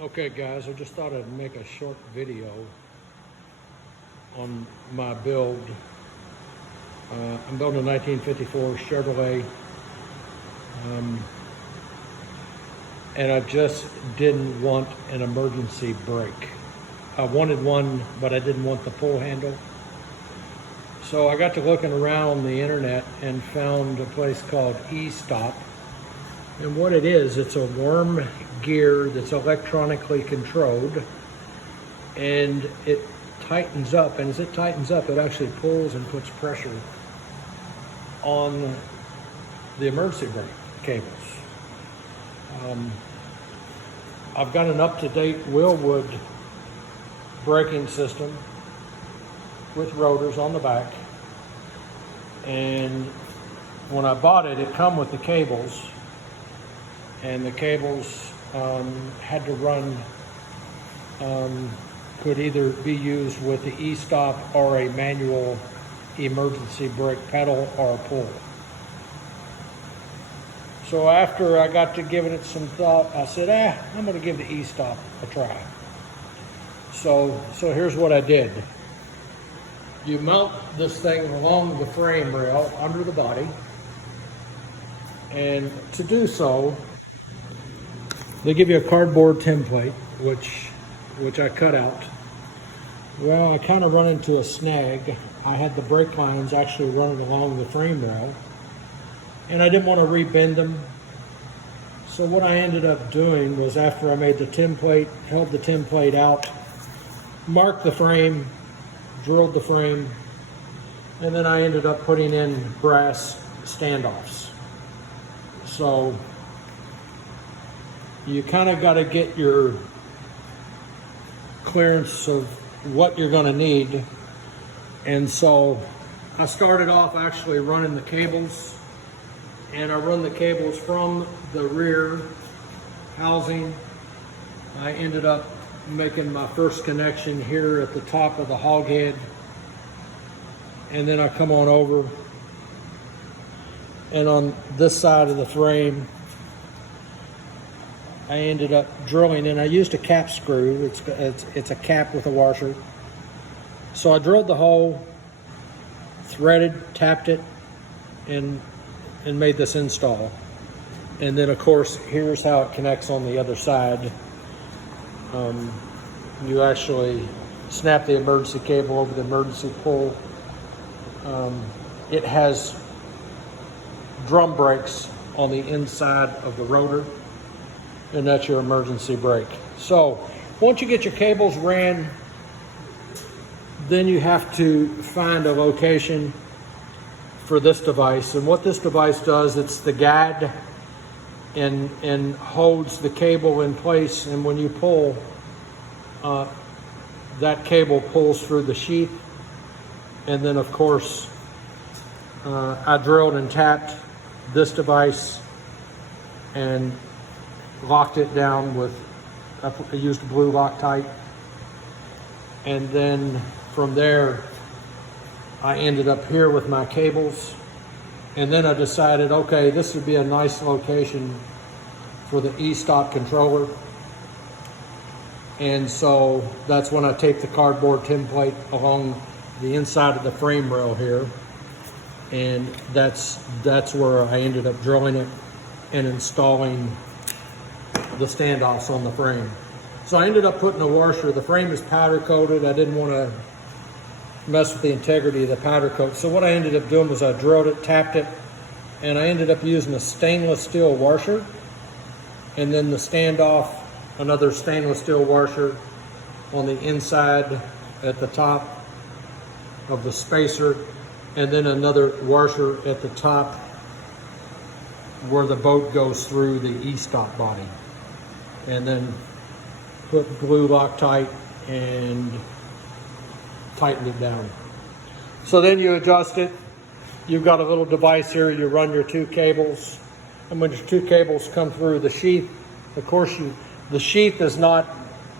Okay guys, I just thought I'd make a short video on my build. I'm building a 1954 Chevrolet, and I just didn't want an emergency brake. I wanted one, but I didn't want the pull handle. So I got to looking around on the internet and found a place called E-stopp. And what it is, it's a worm gear that's electronically controlled, and it tightens up, and as it tightens up, it actually pulls and puts pressure on the emergency brake cables. I've got an up-to-date Willwood braking system with rotors on the back, and when I bought it, it come with the cables, and the cables had to run, could either be used with the E-stopp or a manual emergency brake pedal or pull. So after I got to giving it some thought, I said, I'm gonna give the E-stopp a try. So here's what I did. You mount this thing along the frame rail under the body, and to do so, they give you a cardboard template, which I cut out. Well, I kind of run into a snag. I had the brake lines actually running along the frame rail, and I didn't want to rebend them. So what I ended up doing was, after I made the template, held the template out, marked the frame, drilled the frame, and then I ended up putting in brass standoffs. So you kind of got to get your clearance of what you're going to need. And so I started off actually running the cables, and I run the cables from the rear housing. I ended up making my first connection here at the top of the hog head, and then I come on over, and on this side of the frame I ended up drilling, and I used a cap screw. It's a cap with a washer. So I drilled the hole, threaded, tapped it, and made this install. And then of course, here's how it connects on the other side. You actually snap the emergency cable over the emergency pull. It has drum brakes on the inside of the rotor, and that's your emergency brake. So once you get your cables ran, then you have to find a location for this device. And what this device does, it's the guide and holds the cable in place, and when you pull, that cable pulls through the sheath. And then of course, I drilled and tapped this device and locked it down with, I used blue Loctite. And then from there, I ended up here with my cables. And then I decided, okay, this would be a nice location for the E-stopp controller. And so that's when I taped the cardboard template along the inside of the frame rail here. And that's where I ended up drilling it and installing the standoffs on the frame. So I ended up putting a washer. The frame is powder coated. I didn't want to mess with the integrity of the powder coat. So what I ended up doing was I drilled it, tapped it, and I ended up using a stainless steel washer. And then the standoff, another stainless steel washer on the inside at the top of the spacer, and then another washer at the top where the bolt goes through the E-stopp body. And then put blue Loctite and tighten it down. So then you adjust it. You've got a little device here. You run your two cables, and when your two cables come through the sheath, of course the sheath is not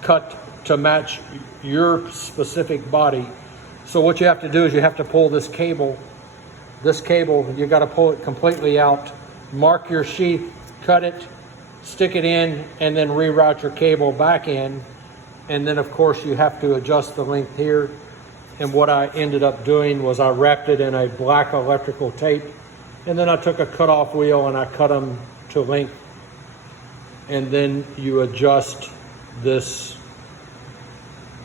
cut to match your specific body. So what you have to do is you have to pull this cable. You got to pull it completely out, mark your sheath, cut it, stick it in, and then reroute your cable back in. And then of course you have to adjust the length here. And what I ended up doing was I wrapped it in a black electrical tape, and then I took a cutoff wheel and I cut them to length. And then you adjust this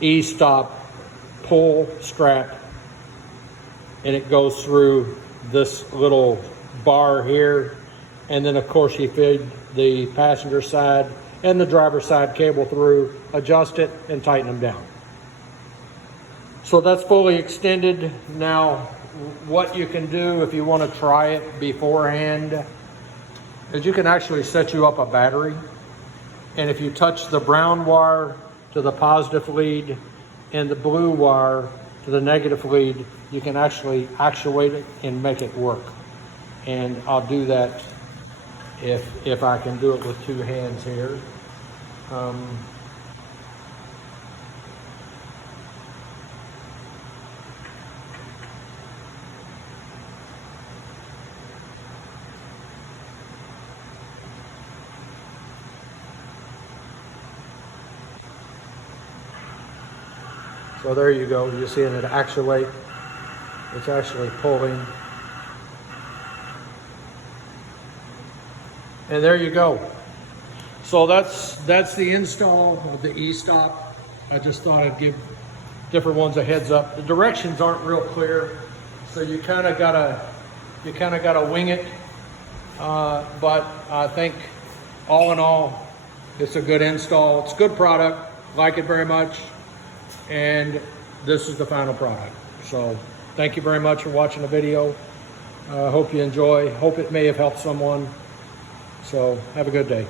E-stopp pull strap, and it goes through this little bar here. And then of course you feed the passenger side and the driver's side cable through, adjust it, and tighten them down. So that's fully extended. Now, what you can do if you want to try it beforehand is you can actually set you up a battery. And if you touch the brown wire to the positive lead and the blue wire to the negative lead, you can actually actuate it and make it work. And I'll do that if I can do it with two hands here. So there you go, you're seeing it actuate. It's actually pulling. And there you go. So that's the install of the E-stopp. I just thought I'd give different ones a heads up. The directions aren't real clear, so you kind of gotta wing it. But I think all in all, it's a good install. It's a good product. Like it very much. And this is the final product. So thank you very much for watching the video. Hope you enjoy. Hope it may have helped someone. So have a good day.